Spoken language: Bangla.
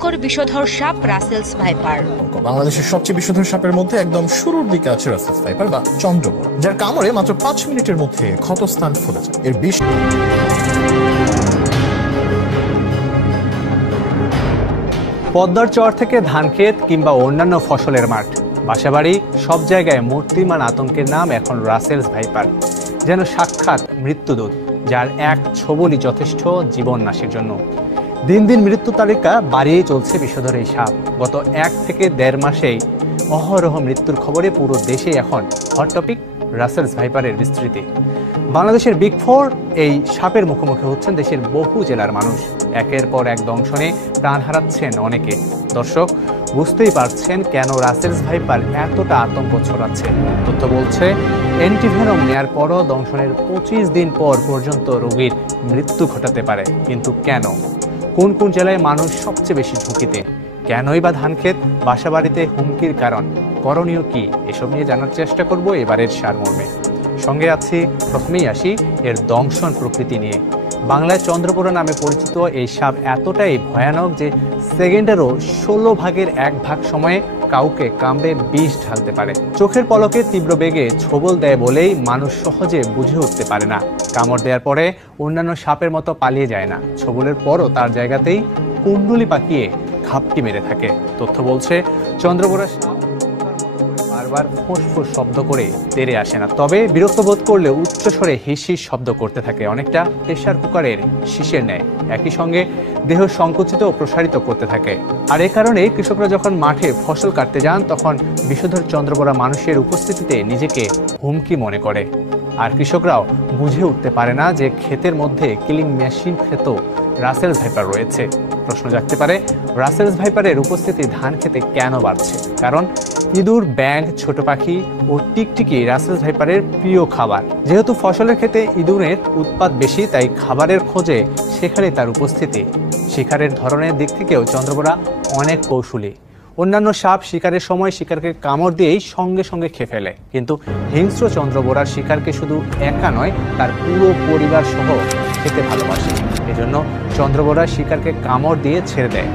ভয়ঙ্কর বিষধর সাপ রাসেলস ভাইপার। বাংলাদেশের সবচেয়ে বিষধর সাপের মধ্যে একদম শুরুর দিকে আছে রাসেলস ভাইপার বা চন্দ্রবোরা, যার কামড়ে মাত্র 5 মিনিটের মধ্যে ক্ষতস্থান ফুলে যায়। এর বিষ পদ্মার চর থেকে ধানক্ষেত কিংবা অন্যান্য ফসলের মাঠ, বাসাবাড়ি, সব জায়গায় মূর্তিমান আতঙ্কের নাম এখন রাসেলস ভাইপার। যেন সাক্ষাৎ মৃত্যুদূত, যার এক ছোবলই যথেষ্ট জীবন নাশের জন্য। দিন দিন মৃত্যু তালিকা বাড়িয়েই চলছে বিষধর এই সাপ। গত 1 থেকে 1.5 মাসেই অহরহ মৃত্যুর খবরে পুরো দেশে এখন হট টপিক রাসেলস ভাইপারের বিস্তৃতি। বাংলাদেশের বিগ ফোর এই সাপের মুখোমুখি হচ্ছেন দেশের বহু জেলার মানুষ। একের পর এক দংশনে প্রাণ হারাচ্ছেন অনেকে। দর্শক, বুঝতেই পারছেন কেন রাসেলস ভাইপার এতটা আতঙ্ক ছড়াচ্ছে। তথ্য বলছে, অ্যান্টিভেনম নেয়ার পরও দংশনের 25 দিন পর পর্যন্ত রোগীর মৃত্যু ঘটাতে পারে। কিন্তু কেন? কোন কোন জেলায় মানুষ সবচেয়ে বেশি ঝুঁকিতে? কেনই বা ধানক্ষেত, বাসাবাড়িতে হুমকির কারণ? করণীয় কি? এসব নিয়ে জানার চেষ্টা করব এবারের সারমর্মে। সঙ্গে আছি, প্রথমেই আসি এর দংশন প্রকৃতি নিয়ে। বাংলায় চন্দ্রবোরা নামে পরিচিত এই সাপ এতটাই ভয়ানক যে সেকেন্ডেরও 16 ভাগের 1 ভাগ সময়ে কাউকে কামড়ে বিষ ঢালতে পারে। চোখের পলকে তীব্র বেগে ছোবল দেয় বলেই মানুষ সহজে বুঝে উঠতে পারে না। কামড় দেওয়ার পরে অন্যান্য সাপের মতো পালিয়ে যায় না, ছোবলের পরও তার জায়গাতেই কুণ্ডুলি পাকিয়ে ঘাপটি মেরে থাকে। তথ্য বলছে, চন্দ্রবোরা সাপ বারবার ফোঁস শব্দ করে তেড়ে আসে না, তবে বিরক্ত বোধ করলে উচ্চস্বরে হিস হিস শব্দ করতে থাকে, অনেকটা প্রেসার কুকারের শীষের ন্যায়। একই সঙ্গে দেহ সংকুচিত ও প্রসারিত করতে থাকে। আর এ কারণে কৃষকরা যখন মাঠে ফসল কাটতে যান, তখন বিষধর চন্দ্রবোরা মানুষের উপস্থিতিতে নিজেকে হুমকি মনে করে। আর কৃষকরাও বুঝে উঠতে পারে না যে ক্ষেতের মধ্যে কিলিং মেশিন ক্ষেত রাসেলস ভাইপার রয়েছে। প্রশ্ন জাগতে পারে, রাসেলস ভাইপারের উপস্থিতি ধান খেতে কেন বাড়ছে? কারণ ইঁদুর, ব্যাঙ, ছোট পাখি ও টিকটিকি রাসেলস ভাইপারের প্রিয় খাবার। যেহেতু ফসলের ক্ষেতে ইঁদুরের উৎপাত বেশি, তাই খাবারের খোঁজে সেখানে তার উপস্থিতি। শিকারের ধরনের দিক থেকেও চন্দ্রবোরা অনেক কৌশলী। অন্যান্য সাপ শিকারের সময় শিকারকে কামড় দিয়েই সঙ্গে সঙ্গে খেয়ে ফেলে, কিন্তু হিংস্র চন্দ্রবোরার শিকারকে শুধু একা নয়, তার পুরো পরিবার সহ খেতে ভালোবাসে। এজন্য চন্দ্রবোরা শিকারকে কামড় দিয়ে ছেড়ে দেয়।